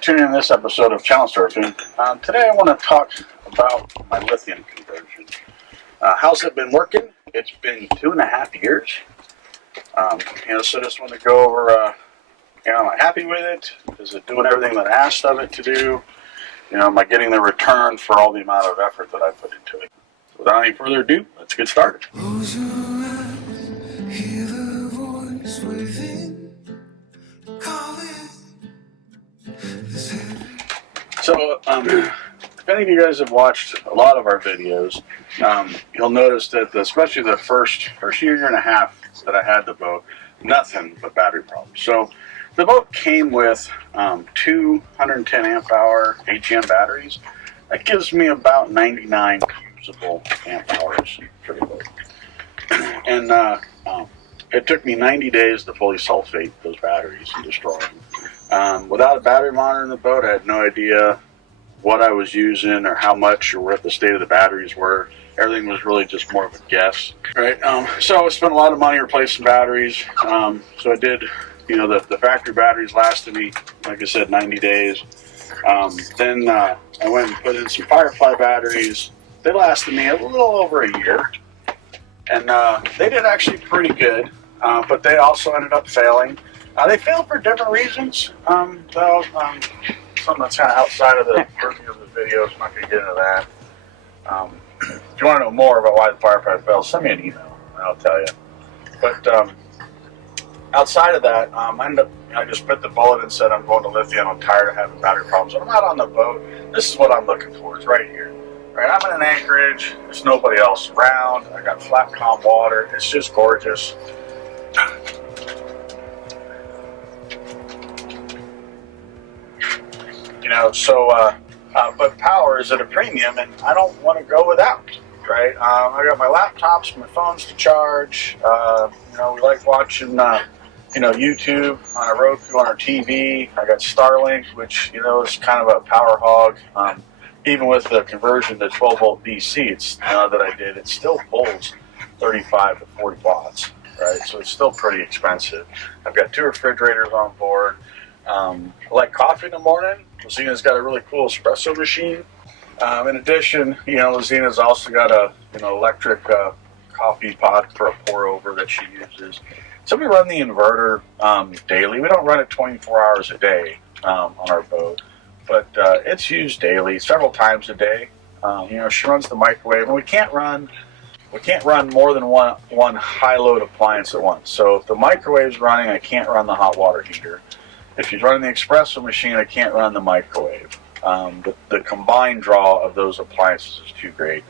for tuning in to this episode of Channel Surfing. Today I want to talk about my lithium conversion. How's it been working? It's been 2.5 years. So just want to go over, am I happy with it? Is it doing everything that I asked of it to do? Am I getting the return for all the amount of effort that I put into it? So without any further ado, let's get started. Close your eyes, hear the voice within, call it. So, if any of you guys have watched a lot of our videos, you'll notice that especially the first year and a half that I had the boat, nothing but battery problems. So the boat came with 210 amp hour AGM batteries. That gives me about 99 usable amp hours for the boat. And it took me 90 days to fully sulfate those batteries and destroy them. Without a battery monitor in the boat, I had no idea what I was using or how much or what the state of the batteries were. Everything was really just more of a guess. Right? So I spent a lot of money replacing batteries. So I did, the factory batteries lasted me, like I said, 90 days. Then I went and put in some Firefly batteries. They lasted me a little over a year. And they did actually pretty good, but they also ended up failing. They failed for different reasons, though. Something that's kind of outside of the purview of the video, so I'm not going to get into that. If you want to know more about why the Firefly failed, send me an email, and I'll tell you. But outside of that, I just bit the bullet and said I'm going to Lithium. I'm tired of having battery problems. When I'm out on the boat, this is what I'm looking for. It's right here. Right, I'm in an anchorage. There's nobody else around. I got flat calm water. It's just gorgeous. But power is at a premium, and I don't want to go without, right? I got my laptops, my phones to charge. We like watching, YouTube on our Roku, on our TV. I got Starlink, which, is kind of a power hog. Even with the conversion to 12-volt DC that I did, it still pulls 35 to 40 watts, right? So it's still pretty expensive. I've got 2 refrigerators on board. I like coffee in the morning. LaZina's got a really cool espresso machine. In addition, LaZina's also got a electric coffee pot for a pour over that she uses. So we run the inverter daily. We don't run it 24 hours a day on our boat, but it's used daily, several times a day. She runs the microwave, and we can't run more than one high load appliance at once. So if the microwave's running, I can't run the hot water heater. If she's running the espresso machine, I can't run the microwave. The combined draw of those appliances is too great.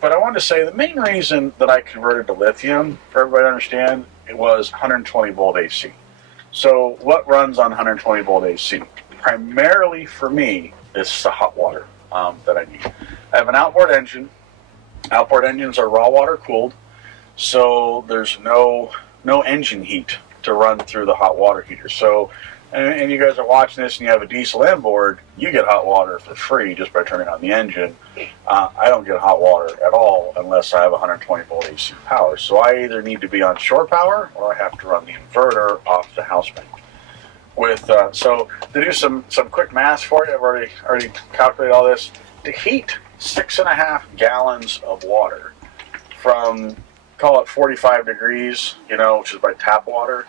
But I wanted to say the main reason that I converted to lithium, for everybody to understand, it was 120 volt AC. So what runs on 120 volt AC? Primarily for me, it's the hot water that I need. I have an outboard engine. Outboard engines are raw water cooled, so there's no engine heat to run through the hot water heater. So, and you guys are watching this and you have a diesel inboard, you get hot water for free just by turning on the engine. I don't get hot water at all unless I have 120 volt AC power. So I either need to be on shore power or I have to run the inverter off the house bank. So to do some quick math for you, I've already calculated all this. To heat 6.5 gallons of water from, call it 45 degrees, which is by tap water,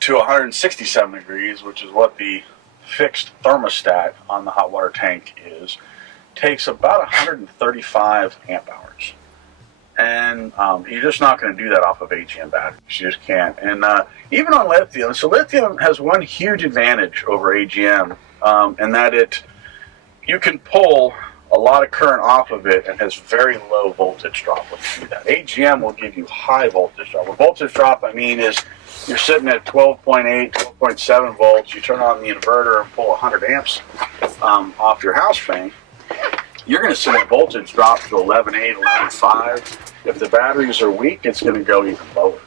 to 167 degrees, which is what the fixed thermostat on the hot water tank is, takes about 135 amp hours. And you're just not going to do that off of AGM batteries. You just can't. And even on lithium, so lithium has one huge advantage over AGM, in that you can pull a lot of current off of it and has very low voltage drop when you do that. AGM will give you high voltage drop. What voltage drop I mean is you're sitting at 12.8, 12.7 volts, you turn on the inverter and pull 100 amps off your house bank, you're going to see that voltage drop to 11.8, 11.5. If the batteries are weak, it's going to go even lower,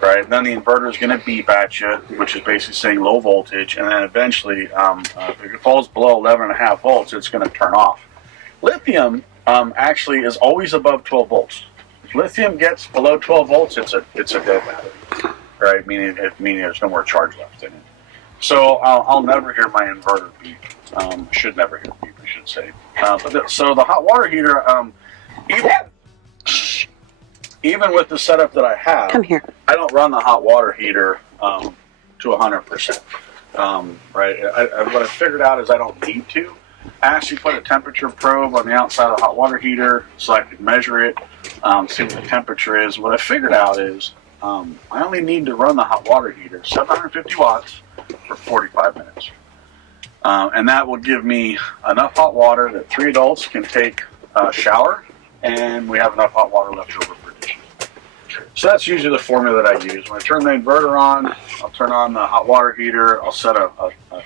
right? And then the inverter is going to beep at you, which is basically saying low voltage, and then eventually, if it falls below 11.5 volts, it's going to turn off. Lithium actually is always above 12 volts. If lithium gets below 12 volts, it's a dead battery, right? Meaning there's no more charge left in it. So I'll never hear my inverter beep. Should never hear beep, I should say. So the hot water heater, even with the setup that I have, Come here. I don't run the hot water heater to 100%. Right? What I figured out is I don't need to. I actually put a temperature probe on the outside of the hot water heater so I could measure it, see what the temperature is. What I figured out is I only need to run the hot water heater 750 watts for 45 minutes. And that will give me enough hot water that 3 adults can take a shower, and we have enough hot water left over for dishes. So that's usually the formula that I use. When I turn the inverter on, I'll turn on the hot water heater. I'll set a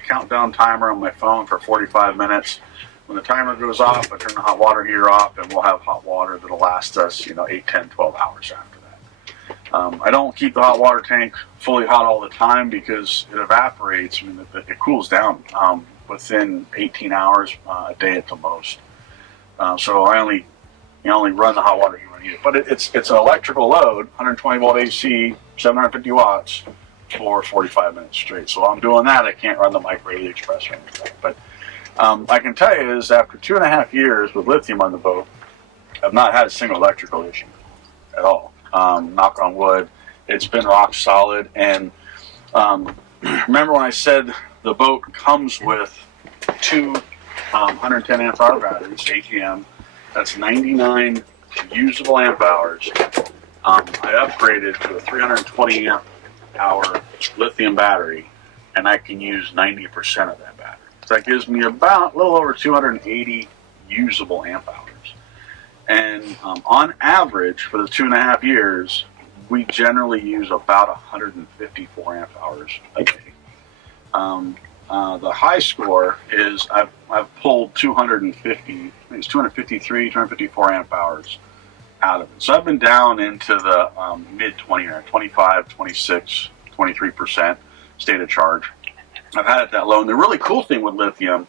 countdown timer on my phone for 45 minutes. When the timer goes off, I turn the hot water heater off, and we'll have hot water that'll last us, 8, 10, 12 hours after that. I don't keep the hot water tank fully hot all the time because it evaporates. I mean, it cools down within 18 hours a day at the most. So I only run the hot water heater when I need it. But it's an electrical load, 120 volt AC, 750 watts for 45 minutes straight. So while I'm doing that, I can't run the microwave express or anything. But I can tell you is after 2.5 years with lithium on the boat, I've not had a single electrical issue at all. Knock on wood, it's been rock solid. And remember when I said the boat comes with 2 110 amp hour batteries, AGM. That's 99 usable amp hours. I upgraded to a 320 amp hour lithium battery, and I can use 90% of that battery. So that gives me about a little over 280 usable amp hours. And on average, for the 2.5 years, we generally use about 154 amp hours a day. The high score is I've pulled 253, 254 amp hours out of it. So I've been down into the mid 20 or 25, 26, 23% state of charge. I've had it that low. And the really cool thing with lithium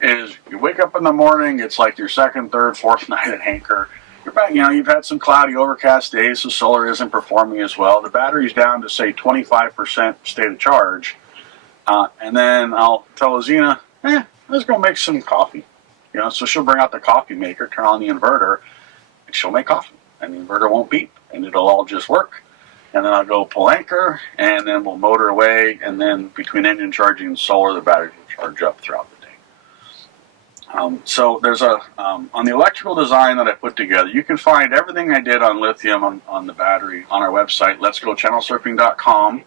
is you wake up in the morning, it's like your second, third, fourth night at anchor. You're back, you've had some cloudy, overcast days, so solar isn't performing as well. The battery's down to say 25% state of charge. And then I'll tell LaZina, let's go make some coffee. So she'll bring out the coffee maker, turn on the inverter, and she'll make coffee. And the inverter won't beep, and it'll all just work. And then I'll go pull anchor, and then we'll motor away, and then between engine charging and solar, the battery will charge up throughout the day. So there's on the electrical design that I put together, you can find everything I did on lithium on the battery on our website, letsgochannelsurfing.com.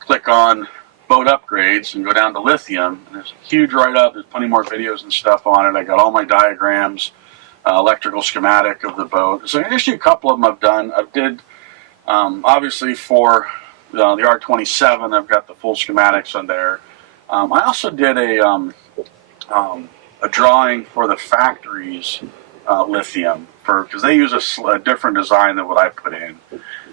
Click on boat upgrades and go down to lithium, and there's a huge write-up. There's plenty more videos and stuff on it. I got all my diagrams, electrical schematic of the boat. So actually a couple of them I've done. I did obviously for the R27, I've got the full schematics on there. I also did a drawing for the factory's lithium because they use a different design than what I put in.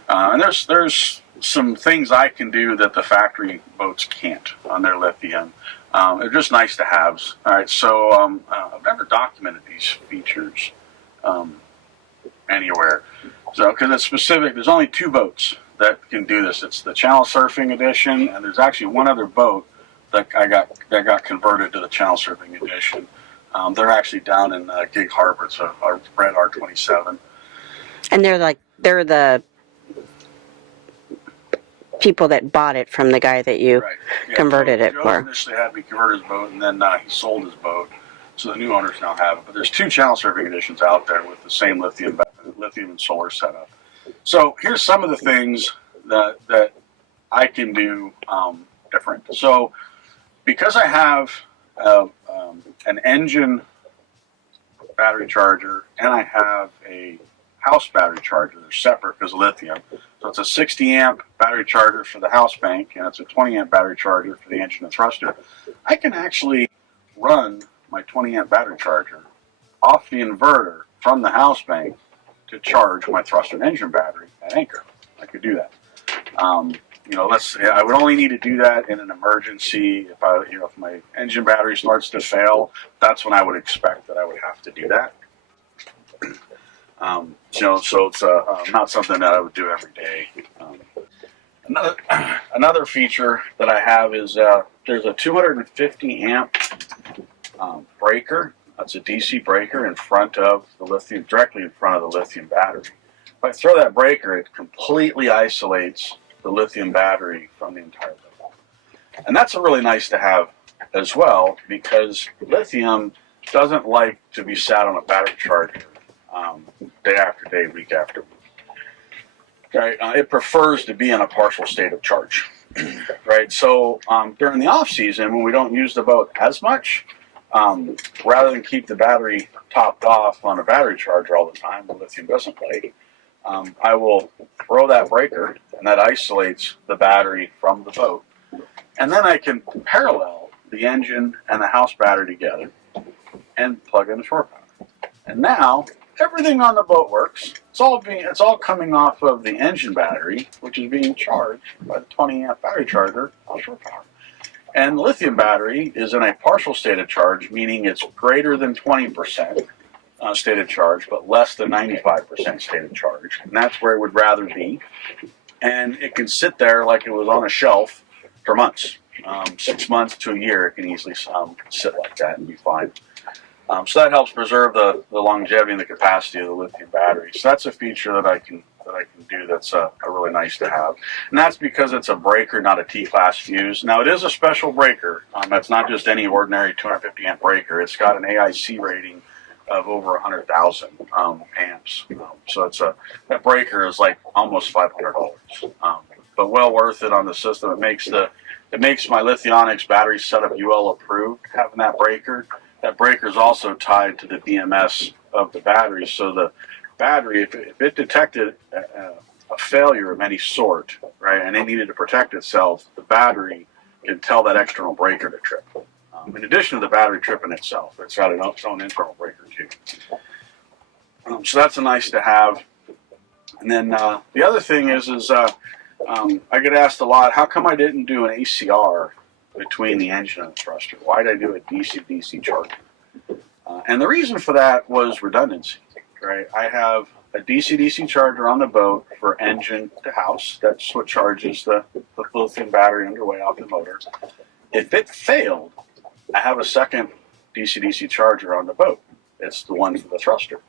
And there's some things I can do that the factory boats can't on their lithium. They're just nice to haves. All right, so I've never documented these features anywhere. So because it's specific, there's only 2 boats that can do this. It's the Channel Surfing Edition, and there's actually one other boat that got converted to the Channel Surfing Edition. They're actually down in Gig Harbor. It's a red R27. And they're the people that bought it from the guy that you converted it for. Joe initially had me convert his boat, and then he sold his boat, so the new owners now have it. But there's 2 Channel Surfing Editions out there with the same lithium and solar setup. So here's some of the things that I can do different. So because I have an engine battery charger and I have a house battery charger, they're separate because of lithium. So it's a 60 amp battery charger for the house bank, and it's a 20 amp battery charger for the engine and thruster. I can actually run my 20 amp battery charger off the inverter from the house bank to charge my thruster and engine battery at anchor. I could do that. I would only need to do that in an emergency. If my engine battery starts to fail, that's when I would expect that I would have to do that. So it's not something that I would do every day. Another feature that I have is there's a 250 amp breaker. That's a DC breaker in front of the lithium, directly in front of the lithium battery. If I throw that breaker, it completely isolates the lithium battery from the entire boat. And that's really nice to have as well, because lithium doesn't like to be sat on a battery charger day after day, week after week. Right? It prefers to be in a partial state of charge. Right? So during the off season, when we don't use the boat as much, rather than keep the battery topped off on a battery charger all the time, the lithium doesn't like, I will throw that breaker, and that isolates the battery from the boat. And then I can parallel the engine and the house battery together and plug in the shore power. And now everything on the boat works. It's all coming off of the engine battery, which is being charged by the 20 amp battery charger on shore power. And the lithium battery is in a partial state of charge, meaning it's greater than 20% state of charge, but less than 95% state of charge. And that's where it would rather be. And it can sit there like it was on a shelf for months. 6 months to a year, it can easily sit like that and be fine. So that helps preserve the longevity and the capacity of the lithium battery. So that's a feature that I can do that's a really nice to have. And that's because it's a breaker, not a T-class fuse. Now, it is a special breaker. It's not just any ordinary 250 amp breaker. It's got an AIC rating of over 100,000 amps. So that breaker is like almost $500. But well worth it on the system. It makes my Lithionics battery setup UL approved, having that breaker. That breaker is also tied to the BMS of the battery, so the battery, if it detected a failure of any sort, right, and it needed to protect itself, the battery can tell that external breaker to trip. In addition to the battery tripping itself, it's got its own internal breaker too. So that's a nice to have. And then the other thing is I get asked a lot, how come I didn't do an ACR between the engine and the thruster? Why did I do a DC-DC charger? And the reason for that was redundancy, right? I have a DC-DC charger on the boat for engine to house. That's what charges the lithium battery underway off the motor. If it failed, I have a second DC-DC charger on the boat. It's the one for the thruster.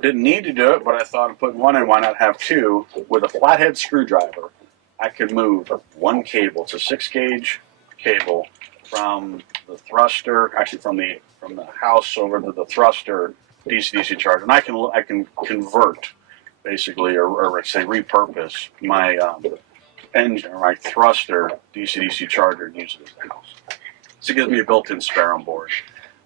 Didn't need to do it, but I thought of putting one in, why not have two? With a flathead screwdriver, I could move one cable. It's a 6-gauge cable from the thruster, actually from the house over to the thruster DC-DC charger, and I can convert basically, or say repurpose my engine or my thruster DC-DC charger and use it as the house. So it gives me a built-in spare on board.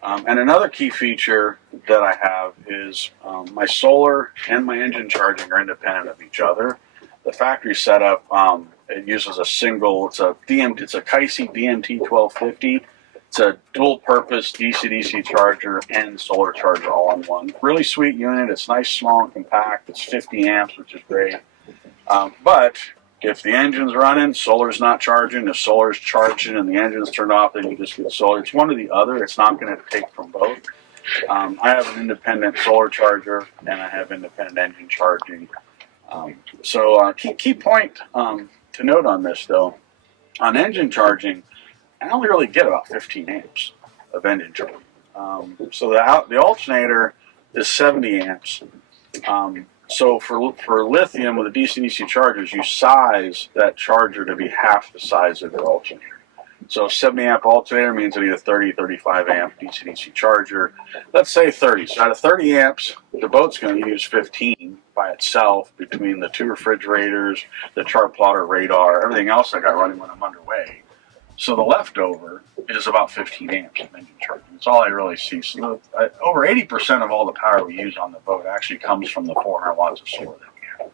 And another key feature that I have is my solar and my engine charging are independent of each other. The factory setup, it uses it's a Kaisi DMT 1250. It's a dual-purpose DC-DC charger and solar charger all on one. Really sweet unit. It's nice, small, and compact. It's 50 amps, which is great. But if the engine's running, solar's not charging. If solar's charging and the engine's turned off, then you just get solar. It's one or the other. It's not going to take from both. I have an independent solar charger, and I have independent engine charging. Key point to note on this, though, on engine charging, I only really get about 15 amps of engine charging. So the alternator is 70 amps. So for lithium with the DC-DC chargers, you size that charger to be half the size of your alternator. So 70 amp alternator means it'll be a 30, 35 amp DC-DC charger. Let's say 30. So out of 30 amps, the boat's going to use 15 by itself between the two refrigerators, the chart plotter, radar, everything else I got running when I'm underway. So the leftover is about 15 amps of engine charging. That's all I really see. So over 80% of all the power we use on the boat actually comes from the 400 watts of solar that we have.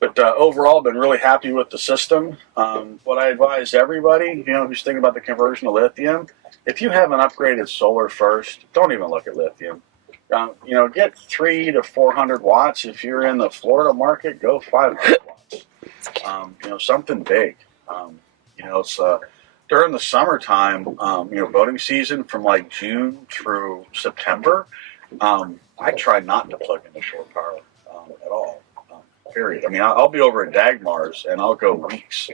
But overall, I've been really happy with the system. What I advise everybody, who's thinking about the conversion to lithium, if you haven't upgraded solar first, don't even look at lithium. Get 300 to 400 watts. If you're in the Florida market, go 500 watts. Something big. It's during the summertime, boating season from like June through September, I try not to plug in the shore power at all, period. I mean, I'll be over at Dagmar's and I'll go weeks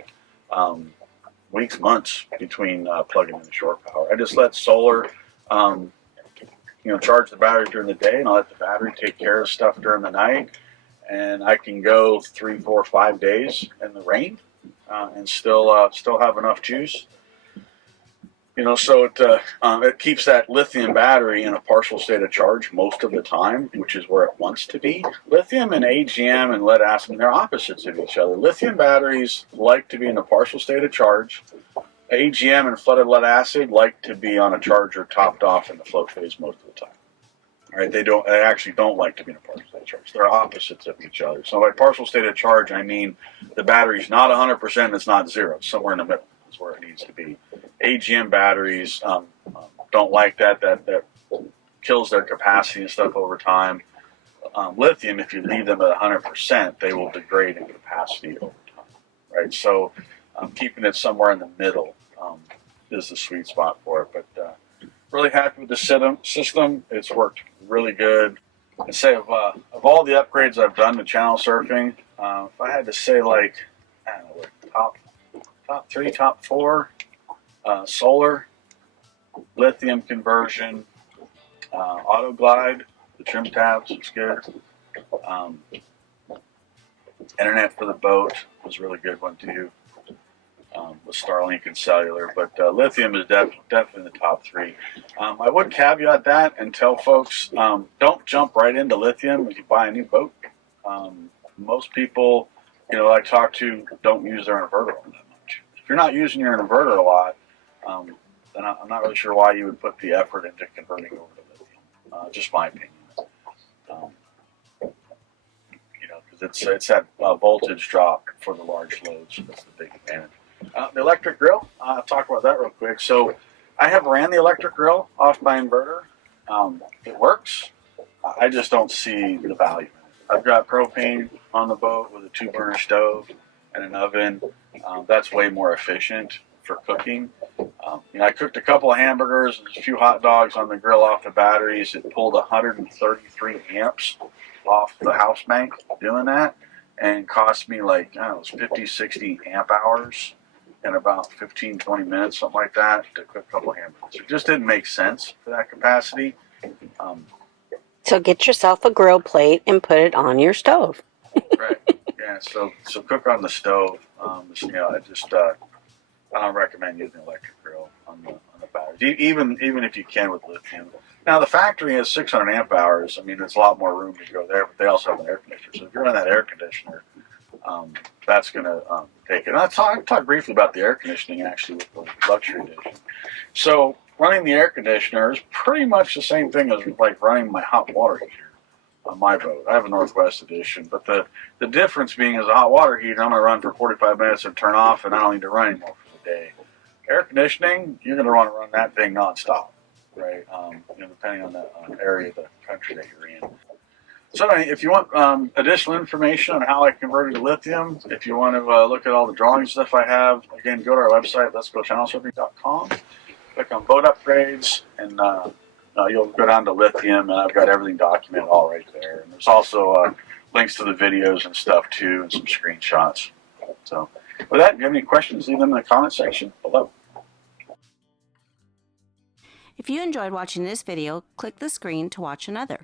weeks, months between plugging in the shore power. I just let solar, charge the battery during the day, and I let the battery take care of stuff during the night. And I can go 3, 4, 5 days in the rain and still have enough juice. So it keeps that lithium battery in a partial state of charge most of the time, which is where it wants to be. Lithium and AGM and lead acid, they're opposites of each other. Lithium batteries like to be in a partial state of charge. AGM and flooded lead acid like to be on a charger topped off in the float phase most of the time. All right, they actually don't like to be in a partial state of charge. They're opposites of each other. So by partial state of charge, I mean the battery's not 100%, it's not zero. It's somewhere in the middle is where it needs to be. AGM batteries don't like that. That kills their capacity and stuff over time. Lithium, if you leave them at 100%, they will degrade in capacity over time. Right, so keeping it somewhere in the middle is the sweet spot for it. But really happy with the system. It's worked really good. I'd say of all the upgrades I've done to channel surfing, if I had to say top 3, top 4, solar, lithium conversion, auto glide, the trim tabs was good. Internet for the boat was a really good one too, with Starlink and cellular. But lithium is definitely in the top 3. I would caveat that and tell folks, don't jump right into lithium if you buy a new boat. Most people, I talk to don't use their inverter all that much. If you're not using your inverter a lot, then I'm not really sure why you would put the effort into converting over to lithium. Just my opinion. Because it's that voltage drop for the large loads. So that's the big advantage. The electric grill, I'll talk about that real quick. So I have ran the electric grill off my inverter. It works. I just don't see the value in it. I've got propane on the boat with a 2-burner stove and an oven. That's way more efficient for cooking. I cooked a couple of hamburgers and a few hot dogs on the grill off the batteries. It pulled 133 amps off the house bank doing that, and cost me it was 50, 60 amp hours in about 15, 20 minutes, something like that, to cook a couple of hamburgers. It just didn't make sense for that capacity. So get yourself a grill plate and put it on your stove. Right. Yeah. So cook on the stove. I don't recommend using an electric grill on the batteries, even if you can with lithium. Now the factory has 600 amp hours. I mean, there's a lot more room to go there, but they also have an air conditioner. So if you're on that air conditioner, that's going to take it. And I'll talk briefly about the air conditioning actually with the luxury edition. So running the air conditioner is pretty much the same thing as like running my hot water heater on my boat. I have a Northwest edition, but the difference being is a hot water heater, I'm going to run for 45 minutes and turn off, and I don't need to run anymore for the day. Air conditioning, you're going to want to run that thing nonstop, right? Depending on the area of the country that you're in. So if you want additional information on how I converted to lithium, if you want to look at all the drawing stuff I have, again, go to our website, letsgochannelsurfing.com, click on boat upgrades, and you'll go down to lithium, and I've got everything documented all right there. And there's also links to the videos and stuff too, and some screenshots. So with that, if you have any questions, leave them in the comment section below. If you enjoyed watching this video, click the screen to watch another.